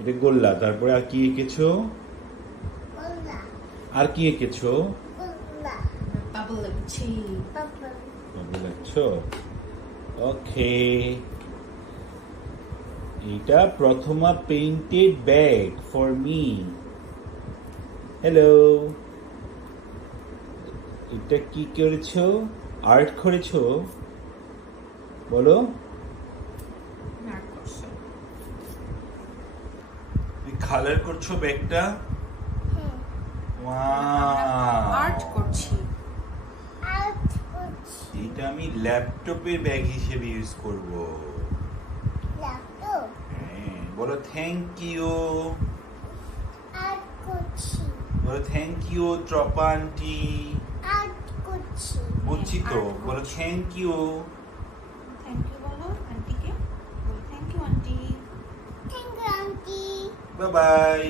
এটা গোল্লা। তারপরে আর কি এঁকেছো? আর কি এঁকেছো? বাবল লাগছে। বুঝাচ্ছো? ওকে, এটা Prothoma painted bag for me. Hello, এটা কি করেছো? আর্ট করেছো? বলো। কালার করছো ব্যাগটা? আর্ট করছি। এটা আমি ল্যাপটপের ব্যাগ হিসেবে ইউজ করব। বলো থ্যাংক ইউ। বলো থ্যাংক ইউ ট্রপা আন্টি। বুঝছি তো, বলো থ্যাংক ইউ। থ্যাংক ইউ বলো আন্টিকে। বলো thank you aunty. Bye by.